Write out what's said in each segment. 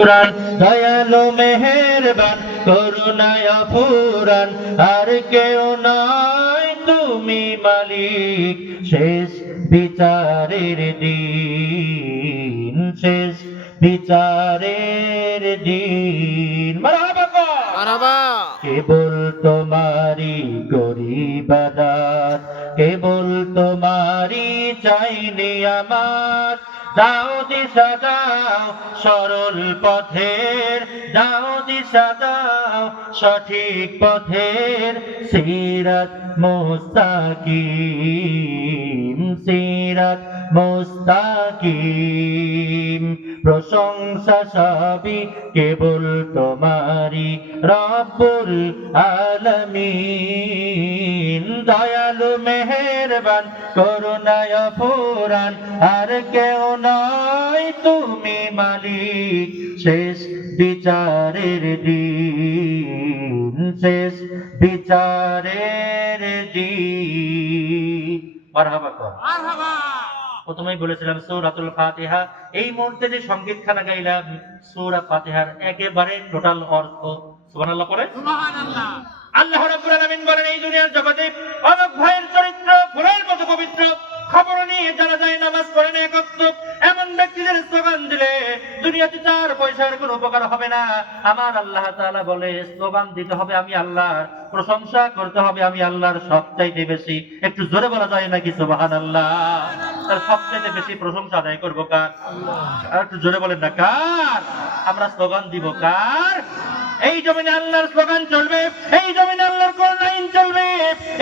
পুরাণ দয়ালু মেহেরবান করুণায় ফুরান আর কেউ নয় তুমি মালিক শেষ বিচারের দিন শেষ বিচারের দিন মারহাবা কেবল তোমারি করি ইবাদত কেবল তোমারি চাইনি আমার দাও দিশা দাও সরল পথের দাও দিশা দাও সঠিক পথের সিরাত মুস্তাকিম প্রশংসা সবই কেবল তোমারি রব্বুল আলামিন দয়ালু মেহেরবান করুণায় ফুরান আর কেউ নয় তুমি মালিক শেষ বিচারের দিন শেষ বিচারের দিন মারহাবা প্রথমেই বলেছিলাম সূরাতুল ফাতিহা এই মুহূর্তে যে সংগীতখানা গাইলাম সূরা ফাতিহার একেবারে টোটাল অর্থ সুবহানাল্লাহ পড়ে সুবহানাল্লাহ আল্লাহ রাব্বুল আলামিন বলেন এই দুনিয়ার জগতে অনেক ভাইয়ের চরিত্র ফুলের মতো পবিত্র খবর নিয়ে যারা যায় নামাজ পড়ে না একত্র এমন ব্যক্তিদের স্লোগান দিলে দুনিয়াতে 4 পয়সার কোনো উপকার হবে না আমার আল্লাহ তাআলা বলে স্লোগান দিতে হবে আমি আল্লাহর প্রশংসা করতে হবে আমি আল্লাহর সবচাইতে বেশি একটু জোরে বলা যায় নাকি সুবহানাল্লাহ তার সবচাইতে বেশি প্রশংসা আদায় করব কার আর একটু জোরে বলেন না কার আমরা স্লোগান দিব কার এই জমিনে আল্লাহর স্লোগান চলবে এই জমিনে আল্লাহর কোরআন আইন চলবে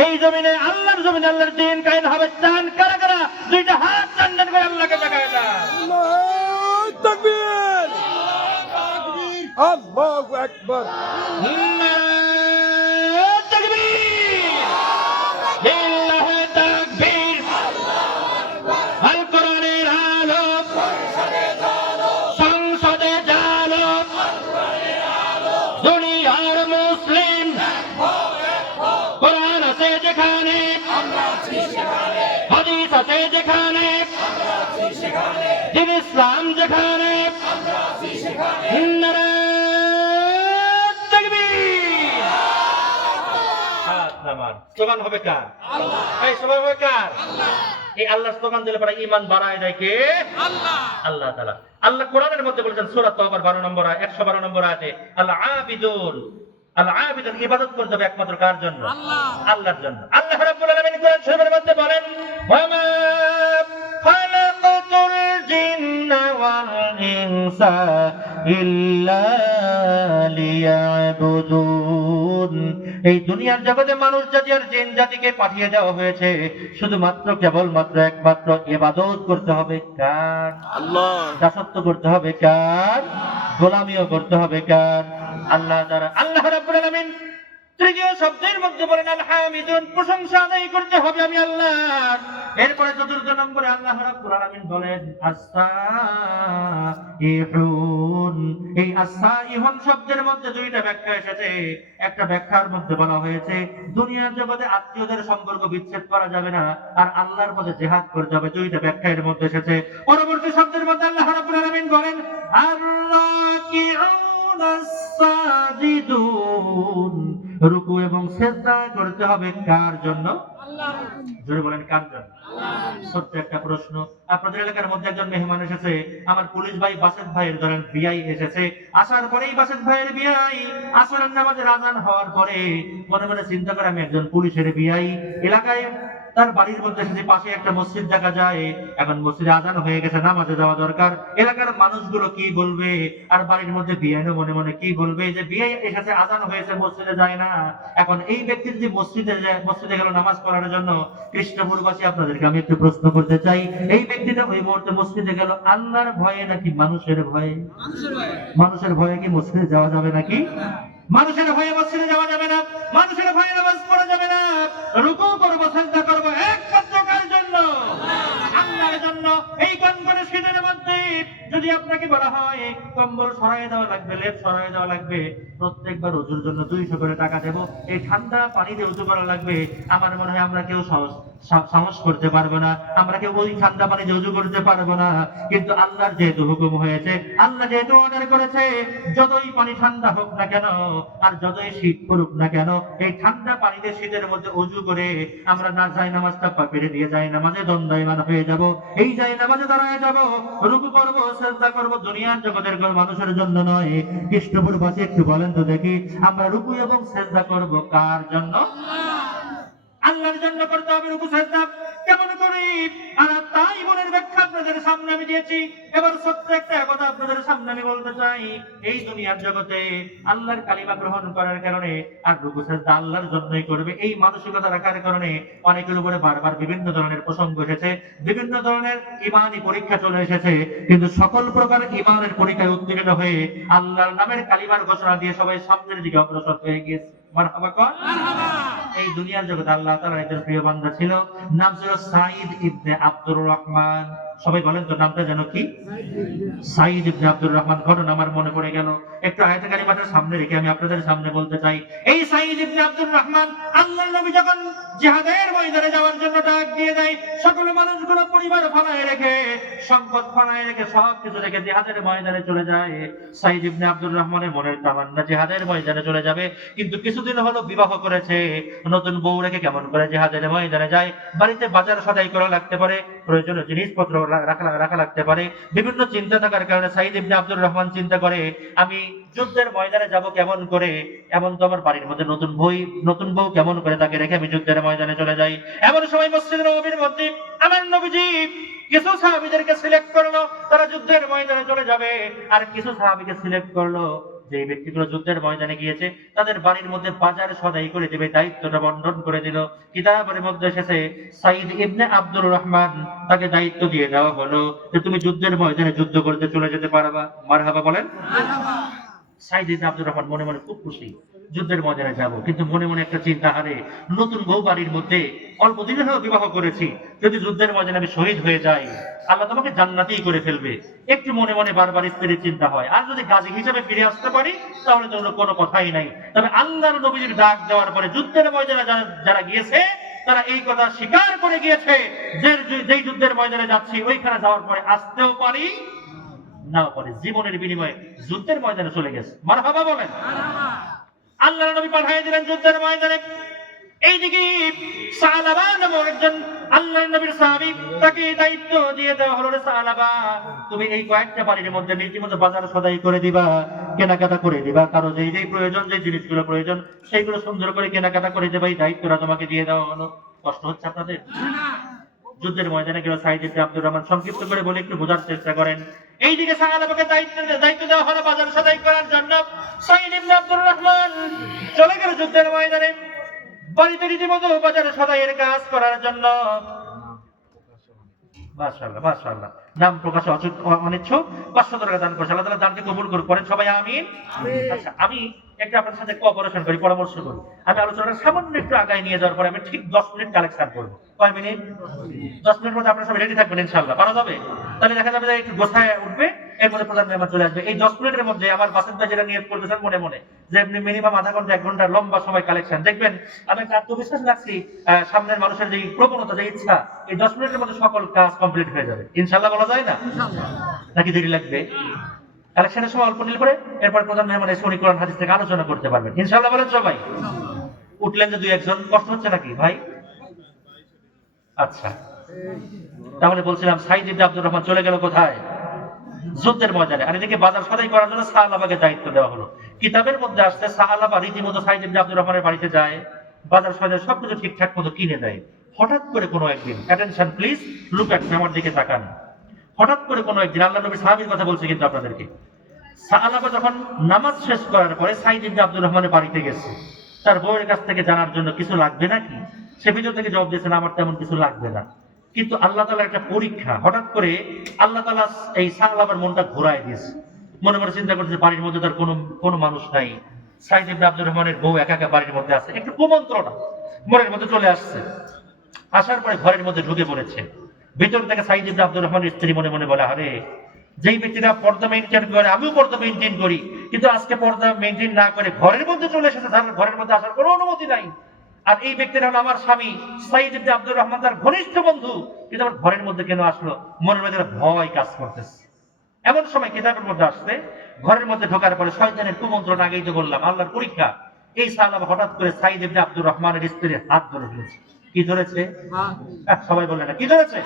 এই জমিনে আল্লাহর জমিনে আল্লাহর দ্বীন কায়েম হবে চান কারা কারা দুইটা হাত টান করে আল্লাহকে দেখায় দাও আল্লাহু তাকবীর আল্লাহু আকবার ইসলাম যেখানে স্লোগান হবে কার এই স্লোগান হবে কার এই আল্লাহ স্লোগান দিলে পরে ঈমান বাড়ায় দেয় কে আল্লাহ তাআলা আল্লাহ কোরআনের মধ্যে বলেছেন সূরা তাওবার 12 নম্বর আয়াত 112 নম্বর আয়াতে আল্লাহ আবিদুন ইবাদত করতে হবে একমাত্র কার জন্য আল্লাহর জন্য আল্লাহ রাব্বুল আলামিন কোরআন শরীফের মধ্যে বলেন ওয়ামা খালাকাতুল জিন্না ওয়াল ইনসা ইল্লা লিয়াবুদুন এই দুনিয়ার জগতে মানুষ জাতি আর জিন জাতিকে পাঠিয়ে দেওয়া হয়েছে শুধুমাত্র কেবলমাত্র একমাত্র ইবাদত করতে হবে কার আল্লাহ দাসত্ব করতে হবে কার গোলামিও করতে হবে কার আল্লাহ দ্বারা আল্লাহ রাব্বুল আলামিন তৃতীয় শব্দের মধ্যে বলেন আল হামিদুন প্রশংসা আদায় করতে হবে আমি আল্লাহর এরপরে চতুর্থ নম্বরে আল্লাহ রাব্বুল আলামিন বলেন আস-সাইহুন এই আস-সাইহুন শব্দের মধ্যে দুইটা ব্যাখ্যা এসেছে একটা ব্যাখ্যার মধ্যে বলা হয়েছে দুনিয়ার জগতে আত্মীয়দের সম্পর্ক বিচ্ছেদ করা যাবে না আর আল্লাহর পথে জিহাদ করতে হবে দুইটা ব্যাখ্যা এর মধ্যে এসেছে পরবর্তী শব্দের মধ্যে আল্লাহ রাব্বুল আলামিন বলেন আর-রাকিউন সাজিদুন রুকু এবং সিজদা করতে হবে কার জন্য আল্লাহর জোরে বলেন কার জন্য আল্লাহর ছোট্ট একটা প্রশ্ন আপনাদের এলাকার মধ্যে একজন মেহমান এসেছে আমার পুলিশ ভাই বাসেদ ভাইয়ের ধরেন বিআই এসেছে আসার পরেই বাসেদ ভাইয়ের বিআই আসরের নামাজের আযান হওয়ার পরে মনে মনে চিন্তা করে আমি একজন পুলিশের বিআই এলাকায় তার বাড়ির মধ্যে এসে পাশে একটা মসজিদ দেখা যায় এখন মসজিদে আযান হয়ে গেছে নামাজে যাওয়া দরকার এলাকার মানুষগুলো কি বলবে আর বাড়ির মধ্যে বিআইও মনে মনে কি বলবে যে বিআই এসেছে আযান হয়েছে মসজিদে যায় না এখন এই ব্যক্তি যে মসজিদে গেল নামাজ পড়ার জন্য কৃষ্ণপুরবাসী আপনাদেরকে আমি একটু প্রশ্ন করতে চাই এই ব্যক্তিটা ওই মুহূর্তে মসজিদে গেল আল্লাহর ভয়ে নাকি মানুষের ভয়ে মানুষের ভয়ে কি মসজিদে যাওয়া যাবে নাকি মানুষের ভয়ে মসজিদে যাওয়া যাবে না মানুষের ভয়ে নামাজ পড়া যাবে না রুকু করব সিজদা করব একমাত্র কার জন্য আল্লাহর জন্য এই কনকনে শীতের মধ্যে যদি আপনাকে বলা হয় কম্বল সরাই দেওয়া লাগবে লেপ সরাই দেওয়া লাগবে প্রত্যেকবার ওযুর জন্য 200 করে টাকা দেব এই ঠান্ডা পানি দিয়ে ওযু করা লাগবে আমার মনে হয় আমরা কেউ সাহস করতে পারবো না, আমরা কেউ ওই ঠান্ডা পানিতে উযু করতে পারবো না। কিন্তু আল্লাহর যেহেতু হুকুম হয়েছে, আল্লাহ যেহেতু অর্ডার করেছে, যতই পানি ঠান্ডা হোক না কেন আর যতই শীত পড়ুক না কেন, এই ঠান্ডা পানিতে শীতের মধ্যে উযু করে আমরা না যাই নামাজটা পেরে দিয়ে যাই নামাজে দণ্ডায়মান হয়ে যাব, এই যাই নামাজে দাঁড়ায় যাব, রুকু করব, সিজদা করব, দুনিয়ার জগতের কোন মানুষের জন্য নয়। খ্রিস্টপূর্বাসী একটু বলেন তো দেখি, আমরা রুকু এবং সিজদা করব কার জন্য? আল্লাহর জন্য করতে হবে রুকু সিজদা। কেমন করি? আর তাই মনের ব্যাখ্যা আপনাদের সামনে আমি দিয়েছি। এবার সত্য একটা কথা আপনাদের সামনে আমি বলতে চাই, এই দুনিয়ার জগতে আল্লাহর কালিমা গ্রহণ করার কারণে আর রুকু সিজদা আল্লাহর জন্যই করবে, এই মানসিকতা রাখার কারণে অনেকের উপরে বারবার বিভিন্ন ধরনের প্রসঙ্গ এসেছে, বিভিন্ন ধরনের ঈমানি পরীক্ষা চলে এসেছে, কিন্তু সকল প্রকার ঈমানের পরীক্ষায় উত্তীর্ণ হয়ে আল্লাহর নামের কালিমার ঘোষণা দিয়ে সবাই সামনের দিকে অগ্রসর হয়ে গিয়েছে। মারহাবা কর। এই দুনিয়ার জগতে আল্লাহ তাআলার একজন প্রিয় বান্দা ছিল, নাম ছিল সাঈদ ইবনে আব্দুর রহমান। সবাই বলেন তো নামটা যেন কি? সাঈদ ইবনে আব্দুর রহমান। ঘটনা আমার মনে পড়ে গেল, একটু আয়াতে কারিমাটার সামনে রেখে আমি আপনাদের সামনে বলতে চাই। এই সাঈদ ইবনে আব্দুর রহমান, আল্লাহর নবী যখন জিহাদের ময়দানে যাওয়ার জন্য ডাক দিয়ে দেয়, সকল মানুষগুলো পরিবার ফালায় রেখে, সম্পদ ফালায় রেখে, সব কিছু রেখে জিহাদের ময়দানে চলে যায়। সাঈদ ইবনে আব্দুর রহমানের মনের তামান্না জিহাদের ময়দানে চলে যাবে, কিন্তু কিছুদিন হলো বিবাহ করেছে, নতুন বউ রেখে কেমন করে জিহাদের ময়দানে যায়? বাড়িতে বাজার সদাই করা লাগতে পারে, প্রয়োজনীয় জিনিসপত্র রাখা লাগতে পারে, বিভিন্ন চিন্তা থাকার কারণে সাঈদ ইবনে আব্দুর রহমান চিন্তা করে, আমি যুদ্ধের ময়দানে যাব কেমন করে? এমন তো আমার বাড়ির মধ্যে নতুন বউ কেমন করে তাকে রেখে আমি যুদ্ধের ময়দানে চলে যাই? এমন সময় মসজিদ নববীর মধ্যে আমার নবীজি কিছু সাহাবীদেরকে সিলেক্ট করলো, তারা যুদ্ধের ময়দানে চলে যাবে, আর কিছু সাহাবীকে সিলেক্ট করলো যে ব্যক্তিগুলো যুদ্ধের ময়দানে গিয়েছে তাদের বাড়ির মধ্যে বাজার সদাই করে দেবে, দায়িত্বটা বন্টন করে দিল। কিতাবের মধ্যে এসেছে সাঈদ ইবনে আব্দুর রহমান তাকে দায়িত্ব দিয়ে দেওয়া হলো যে তুমি যুদ্ধের ময়দানে যুদ্ধ করতে চলে যেতে পারবা। মারহাবা বলেন। সাঈদ ইবনে আব্দুর রহমান মনে মনে খুব খুশি, যুদ্ধের ময়দানে যাব, কিন্তু মনে মনে একটা চিন্তা, হারে নতুন বউ বাড়ির মধ্যে, অল্প দিনের হলো বিবাহ করেছি, যদি যুদ্ধের ময়দানে আমি শহীদ হয়ে যাই আল্লাহ তোমাকে জান্নাতেই করে ফেলবে। একটু মনে মনে বারবার স্ত্রীর চিন্তা হয়, আর যদি গাজী হিসেবে ফিরে আসতে পারি তাহলে তো কোনো কথাই নাই। তবে আল্লাহর নবীর ডাক দেওয়ার পরে যুদ্ধের ময়দানে যারা গিয়েছে তারা এই কথা স্বীকার করে গিয়েছে যে যেই যুদ্ধের ময়দানে যাচ্ছি ওইখানে যাওয়ার পরে আসতেও পারি নাও পারি, জীবনের বিনিময়ে যুদ্ধের ময়দানে চলে গেছে। মারহাবা বলেন। আল্লাহর নবী পাঠিয়ে দিলেন যুদ্ধের ময়দানে। এইদিকে সালাবা নামক একজন আল্লাহর নবীর সাহাবী, তাকে দায়িত্ব দিয়ে দেওয়া হলো, সালাবা তুমি এই কয়েকটা বাড়ির মধ্যে নীতিমতো বাজার সদাই করে দিবা, কেনাকাটা করে দিবা, কারো যেই প্রয়োজন, যে জিনিসগুলো প্রয়োজন সেইগুলো সুন্দর করে কেনাকাটা করে দেবা, এই দায়িত্বটা তোমাকে দিয়ে দেওয়া হলো। কষ্ট হচ্ছে আপনাদের? যুদ্ধের ময়দানে গেল সাঈদ ইবনে আব্দুর রহমান। সংক্ষিপ্ত করে বলে একটু বোঝার চেষ্টা করেন। এইদিকে সাহাবাকে দায়িত্ব দেওয়া হলো বাজার সদাই করার জন্য। সাঈদ ইবনে আব্দুর রহমান চলে গেল যুদ্ধের ময়দানে, বাড়িতে রীতিমতো বাজার সদাইয়ের কাজ করার জন্য। মাশাআল্লাহ মাশাআল্লাহ, নাম প্রকাশে অনিচ্ছুক 500 টাকা দান করছে, আল্লাহ তাআলা দানকে কবুল করুন, পড়েন সবাই আমিন। আচ্ছা, আমি একটু আপনার সাথে কোঅপারেশন করি, পরামর্শ করি। আমি আলোচনাটা সামান্য একটু আগায় নিয়ে যাওয়ার পরে আমি ঠিক 10 মিনিট কালেকশন করব। কয় মিনিট? 10 মিনিট মধ্যে আপনারা সবাই রেডি থাকবেন ইনশাআল্লাহ, পারা যাবে? তাহলে দেখা যাবে যে একটু গোছায় উঠবে, এর মধ্যে প্রধান মেহমান চলে আসবে। এই 10 মিনিটের মধ্যে আমার বাসের ভাই যেটা নিয়ত করতেছেন মনে মনে, যে আপনি মিনিমাম আধা ঘন্টা 1 ঘন্টা লম্বা সময় কালেকশন দেখবেন, আমি একটা আত্মবিশ্বাস রাখছি সামনের মানুষের যে প্রবণতা, যে ইচ্ছা, এই 10 মিনিটের মধ্যে সকল কাজ কমপ্লিট হয়ে যাবে ইনশাআল্লাহ। বলা যায় না? নাকি দেরি লাগবে? কালেকশনের সময় অল্প নিল করে এরপর প্রধান মেহমান এসে উনি কোরআন হাদিস থেকে আলোচনা করতে পারবেন ইনশাআল্লাহ। বলেন সবাই। উঠলেন যে 2-1 জন, কষ্ট হচ্ছে নাকি ভাই? আচ্ছা, তাহলে বলছিলাম সাঈদ ইবনে আব্দুর রহমান চলে গেল কোথায়? যুদ্ধের ময়দানে। আর এদিকে বাজার সদাই করার জন্য সাহাবাকে দায়িত্ব দেওয়া হলো। কিতাবের মধ্যে আসছে সাহাবা রীতিমতো সাঈদ ইবনে আব্দুর রহমানের বাড়িতে যায়, বাজার সদাই সবকিছু ঠিকঠাক মতো কিনে দেয়। হঠাৎ করে কোনো একদিন, attention please, look at me, আমার দিকে তাকান। হঠাৎ করে কোনো একদিন, আল্লাহর নবী সাহাবীর কথা বলছে কিন্তু আপনাদেরকে, সাহাবা যখন নামাজ শেষ করার পরে সাঈদ ইবনে আব্দুর রহমানের বাড়িতে গেছে তার বউয়ের কাছ থেকে জানার জন্য কিছু লাগবে নাকি, সে ভিতর থেকে জবাব দিয়েছে না, আমার তেমন কিছু লাগবে না। কিন্তু আল্লাহ তাআলার একটা পরীক্ষা, হঠাৎ করে আল্লাহ তাআলা এই সাহাবার মনটা ঘোরায় দিয়েছে। মনে মনে চিন্তা করতেছে বাড়ির মধ্যে তার কোনো মানুষ নাই, সাঈদ ইবনে আব্দুর রহমানের বউ একা একা বাড়ির মধ্যে আছে, একটু কুমন্ত্রণা মনের মধ্যে চলে আসছে। আসার পরে ঘরের মধ্যে ঢুকে পড়েছে। ভিতর থেকে সাঈদ ইবনে আব্দুর রহমানের স্ত্রী মনে মনে বলে, আরে যেই ব্যক্তিরা পর্দা মেইনটেইন করে, আমিও পর্দা মেইনটেইন করি, কিন্তু আজকে পর্দা মেইনটেইন না করে ঘরের মধ্যে চলে এসেছে, তার ঘরের মধ্যে আসার কোনো অনুমতি নাই। আর এই ব্যক্তিটা হলো আমার স্বামী সাইদ ইবনে আব্দুর রহমান, তার ঘনিষ্ঠ বন্ধু। কিন্তু আমার ঘরের মধ্যে কেন আসলো? মনের মধ্যে একটা ভয় কাজ করতেছে। এমন সময় কিতাবের মধ্যে আসছে, ঘরের মধ্যে ঢোকার পরে শয়তানের কুমন্ত্রণ, আগেই তো বললাম আল্লাহর পরীক্ষা। এই সাহাবা হঠাৎ করে সাইদ ইবনে আব্দুর রহমানের স্ত্রীর হাত ধরে ফেলেছে। কি ধরেছে? সবাই বললেন না, কি ধরেছে?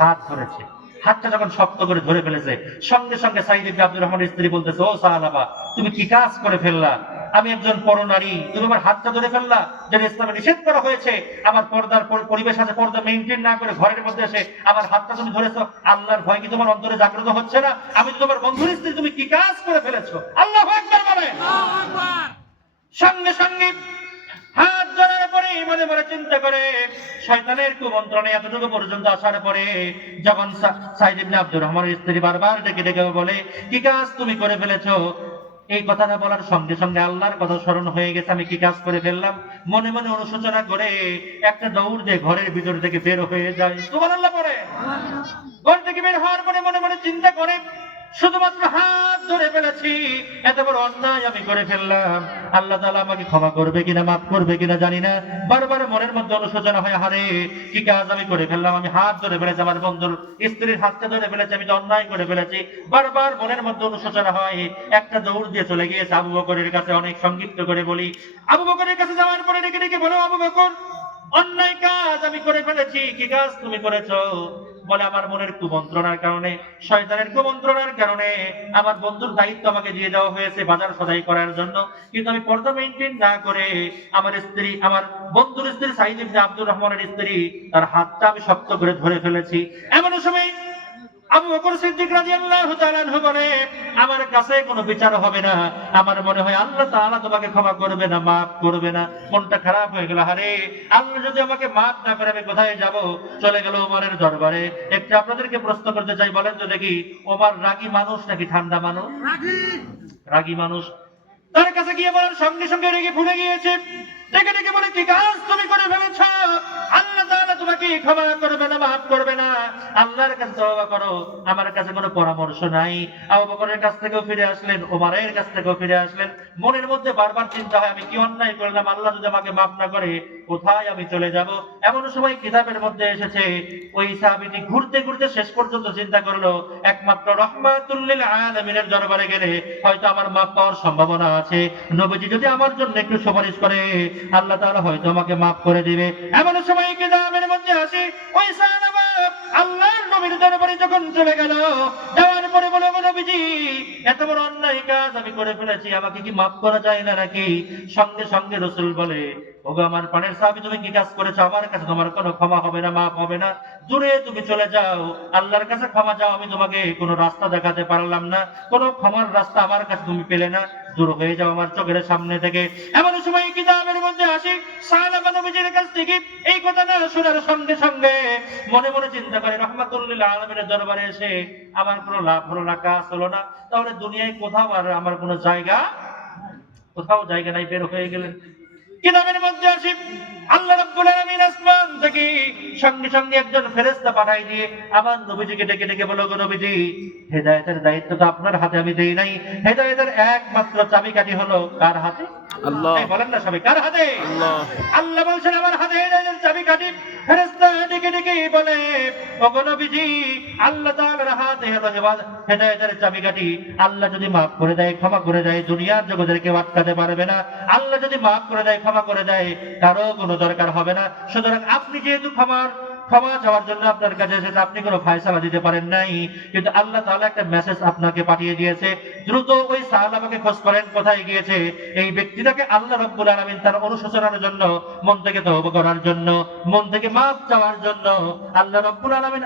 হাত ধরেছে। হাতটা যখন শক্ত করে ধরে ফেলেছে, সঙ্গে সঙ্গে সাইদ ইবনে আব্দুর রহমানের স্ত্রী বলতেছে, ও সাহাবা, তুমি কি কাজ করে ফেললা? আমি একজন পরনারী, তুমি আমার হাতটা ধরে ফেললা, যেটা ইসলামে নিষেধ করা হয়েছে। আমার পর্দার পরিবেশ আছে, পর্দা মেইনটেইন না করে ঘরের মধ্যে এসে আমার হাতটা তুমি ধরেছো। আল্লাহর ভয় কি তোমার অন্তরে জাগ্রত হচ্ছে না? আমি তো তোমার বন্ধুর স্ত্রী, তুমি কি কাজ করে ফেলেছো? আল্লাহু আকবার বলেন। সঙ্গে সঙ্গে হাত ধরার পরে মনে মনে চিন্তা করে, শয়তানের কুমন্ত্রণে এতটুকু পর্যন্ত আসার পরে যখন সাইদ ইবনে আব্দুর রহমানের স্ত্রী বারবার ডেকে ডেকে বলে, কি কাজ তুমি করে ফেলেছো? এই কথাটা বলার সঙ্গে সঙ্গে আল্লাহর কথা স্মরণ হয়ে গেছে, আমি কি কাজ করে ফেললাম। মনে মনে অনুশোচনা করে একটা দৌড় দিয়ে ঘরের ভিতর থেকে বের হয়ে যায়। সুবহানাল্লাহ পড়ে। ঘর থেকে বের হওয়ার পরে মনে মনে চিন্তা করে, শুধুমাত্র হাত ধরে ফেলেছি, এত বড় অন্যায় আমি করে ফেললাম। আল্লাহ তাআলা আমাকে ক্ষমা করবে কিনা, মাফ করবে কিনা জানি না। বারবার মনের মধ্যে অনুশোচনা হয়, হারে কি কাজ আমি করে ফেললাম। আমি হাত ধরে ফেলেছি, আমার বন্ধুর স্ত্রীর হাতটা ধরে ফেলেছি, আমি তো অন্যায় করে ফেলেছি। বারবার মনের মধ্যে অনুশোচনা হয়। একটা দৌড় দিয়ে চলে গিয়েছে আবু বকরের কাছে। অনেক সংক্ষিপ্ত করে বলি, আবু বকরের কাছে যাওয়ার পরে ডেকে ডেকে বলো, আবু বকর, অন্যায় কাজ আমি করে ফেলেছি। কি কাজ তুমি করেছো? বলে, আমার মনের কুমন্ত্রণার কারণে, শয়তানের কুমন্ত্রণার কারণে আমার বন্ধুর দায়িত্ব আমাকে দিয়ে দেওয়া হয়েছে বাজার সদাই করার জন্য, কিন্তু আমি পর্দা মেইনটেইন না করে আমার স্ত্রী, আমার বন্ধুর স্ত্রী সাইদ ইবনে আব্দুর রহমানের স্ত্রী, তার হাতটা আমি শক্ত করে ধরে ফেলেছি। এমন সময় আবু বকর সিদ্দিক রাদিয়াল্লাহু তাআলা আনহু বলে, আমার কাছে কোনো বিচার হবে না। আমার মনে হয় আল্লাহ তাআলা তোমাকে ক্ষমা করবে না, মাফ করবে না। মনটা খারাপ হয়ে গেল, আরে আল্লাহ যদি আমাকে মাফ না করে আমি কোথায় যাব? চলে গেল ওমরের দরবারে। একটু আপনাদেরকে প্রশ্ন করতে চাই, বলেন তো দেখি, ওমর রাগী মানুষ নাকি ঠান্ডা মানুষ? রাগী মানুষ। তার কাছে গিয়ে বলার সঙ্গে সঙ্গে রেগে ফুলে গিয়েছে। ডেকে ডেকে বলে, কি কাজ তুমি করে ফেলেছ? আল্লাহ তাআলা তোমাকে ক্ষমা করবে না, মাফ করবে না। আল্লাহর কাছে তওবা করো, আমার কাছে কোনো পরামর্শ নাই। আবু বকরের কাছ থেকেও ফিরে আসলেন, ওমরের কাছ থেকেও ফিরে আসলেন। মনের মধ্যে বারবার চিন্তা হয়, আমি কি অন্যায় করলাম? আল্লাহ যদি আমাকে মাফ না করে কোথায় আমি চলে যাব? এমন সময় কিতাবের মধ্যে এসেছে, ওই সাহাবীটি ঘুরতে ঘুরতে শেষ পর্যন্ত চিন্তা করলো, একমাত্র রাহমাতুল লিল আলামিনের দরবারে গেলে হয়তো আমার মাফ পাওয়ার সম্ভাবনা আছে। নবীজি যদি আমার জন্য একটু সুপারিশ করে, আল্লাহ তাআলা হয়তো আমাকে মাফ করে দিবে। এমন সময় কিতাবের মধ্যে আসে, ওই সাহাবা আল্লাহর নবীর দরবারে যখন চলে গেল, যাওয়ার পরে বলে, নবীজি, এত বড় অন্যায় কাজ আমি করে ফেলেছি, আমাকে কি মাফ করা যায় না নাকি? সঙ্গে সঙ্গে রাসূল বলে, ওগো আমার প্রাণের সাহাবী, তুমি কি কাজ করেছো? আমার কাছে তোমার কোনো ক্ষমা হবে না, মাফ হবে না। দূরে তুমি চলে যাও, আল্লাহর কাছে ক্ষমা চাও। আমি তোমাকে কোনো রাস্তা দেখাতে পারলাম না, কোনো ক্ষমার রাস্তা আমার কাছে তুমি পেলে না, দূর হয়ে যাও আমার চোখের সামনে থেকে। এমন সময় কিতাবের মধ্যে আসি, সাহাবা নবীজির কাছ থেকে এই কথাটা শোনার সঙ্গে সঙ্গে মনে মনে চিন্তা করে, রাহমাতুল লিল আলামিনের দরবারে এসে আমার কোনো লাভ হলো না, কাজ হলো না, তাহলে দুনিয়ায় কোথাও আর আমার কোনো জায়গা, কোথাও জায়গা নাই। বের হয়ে গেলেন। কিতাবের মধ্যে আসি, আল্লাহ রাব্বুল আলামিন আসমান থেকে সঙ্গে সঙ্গে একজন ফেরেশতা পাঠাই দিয়ে আমার নবীজিকে ডেকে ডেকে বলল, গো নবীজি, হেদায়েতের দায়িত্ব তো আপনার হাতে আমি দেই নাই। হেদায়েতের একমাত্র চাবিকাঠি হলো কার হাতে? আল্লাহ। এই বলেন না সবাই, কার হাতে? আল্লাহ। আল্লাহ বলছেন, আমার হাতে হেদায়েতের চাবিকাঠি। ফেরেশতা ডেকে ডেকে বলে, ওগো নবীজি, আল্লাহ তাআলার হাতে হলো হেদায়েতের চাবিকাঠি। আল্লাহ যদি মাফ করে দেয়, ক্ষমা করে দেয়, দুনিয়ার জগতের কেউ আটকাতে পারবে না। আল্লাহ যদি মাফ করে দেয়, ক্ষমা করে দেয়, কারো কোনো দরকার হবে না। সুতরাং আপনি যেহেতু ক্ষমা চাওয়ার জন্য আপনার কাছে এসেছে, আপনি কোনো ফায়সালা দিতে পারেন নাই, কিন্তু আল্লাহ তাআলা একটা মেসেজ আপনাকে পাঠিয়ে দিয়েছে। দ্রুত ওই সাহাবাকে খোঁজ করেন, কোথায় গিয়েছে এই ব্যক্তিটাকে। আল্লাহ রাব্বুল আলামিন তার অনুশোচনার জন্য, মন থেকে তওবা করার জন্য, মন থেকে মাফ চাওয়ার জন্য আল্লাহ রাব্বুল আলামিন